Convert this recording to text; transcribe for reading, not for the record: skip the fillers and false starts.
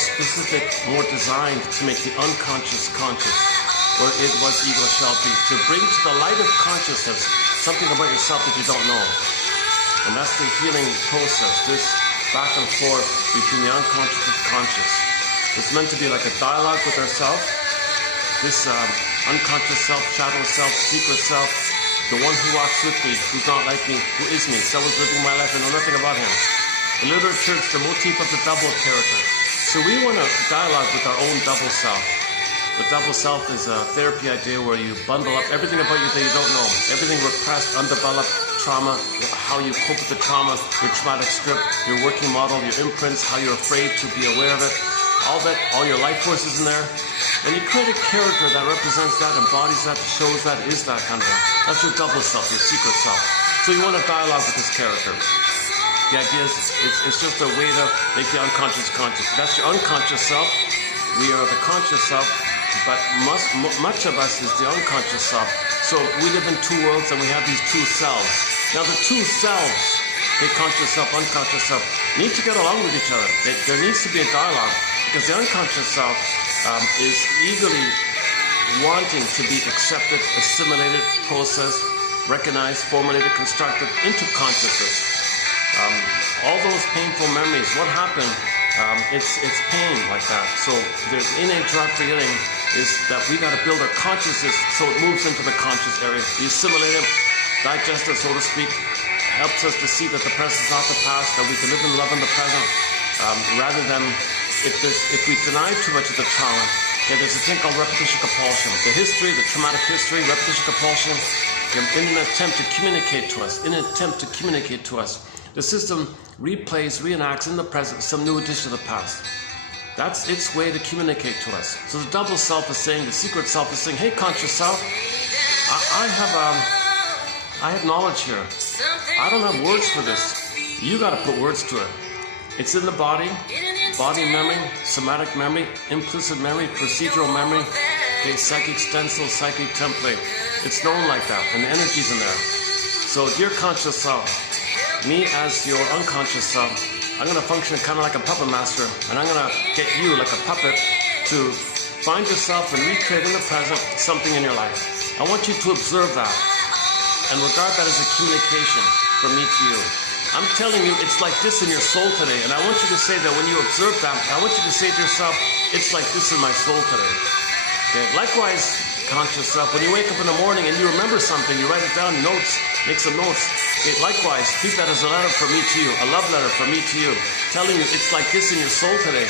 specific, more designed to make the unconscious conscious, or it was ego shall be, to bring to the light of consciousness something about yourself that you don't know. And that's the healing process, this back and forth between the unconscious and conscious. It's meant to be like a dialogue with ourselves, this unconscious self, shadow self, secret self, the one who walks with me, who's not like me, who is me, someone's living my life, I know nothing about him. In literature, it's the motif of the double character. So we want to dialogue with our own double self. The double self is a therapy idea where you bundle up everything about you that you don't know, everything repressed, undeveloped, trauma, how you cope with the trauma, your traumatic script, your working model, your imprints, how you're afraid to be aware of it, all your life forces in there. And you create a character that represents that, embodies that, shows that, is that kind of thing. That's your double self, your secret self. So you want to dialogue with this character. The idea is, it's just a way to make the unconscious conscious. That's your unconscious self. We are the conscious self, but much of us is the unconscious self. So we live in two worlds and we have these two selves. Now the two selves, the conscious self, unconscious self, need to get along with each other. There needs to be a dialogue, because the unconscious self is eagerly wanting to be accepted, assimilated, processed, recognized, formulated, constructed into consciousness. All those painful memories, what happened? It's pain like that. So the innate drive for healing is that we got to build our consciousness so it moves into the conscious area. We assimilate it, digest it, so to speak, helps us to see that the present is not the past, that we can live and love in the present, rather than if we deny too much of the trauma. Okay, there's a thing called repetition compulsion. The history, the traumatic history, repetition compulsion, in an attempt to communicate to us, the system replays, reenacts in the present some new addition to the past. That's its way to communicate to us. So the double self is saying, the secret self is saying, hey, conscious self, I have knowledge here. I don't have words for this. You got to put words to it. It's in the body memory, somatic memory, implicit memory, procedural memory, okay, psychic stencil, psychic template. It's known like that, and the energy's in there. So dear conscious self, me as your unconscious self, I'm going to function kind of like a puppet master, and I'm going to get you like a puppet to find yourself and recreate in the present something in your life. I want you to observe that and regard that as a communication from me to you. I'm telling you, it's like this in your soul today, and I want you to say that when you observe that, I want you to say to yourself, it's like this in my soul today. Okay? Likewise, conscious self, when you wake up in the morning and you remember something, you write it down, notes, make some notes. Okay, likewise, treat that as a letter from me to you, a love letter from me to you, telling you it's like this in your soul today.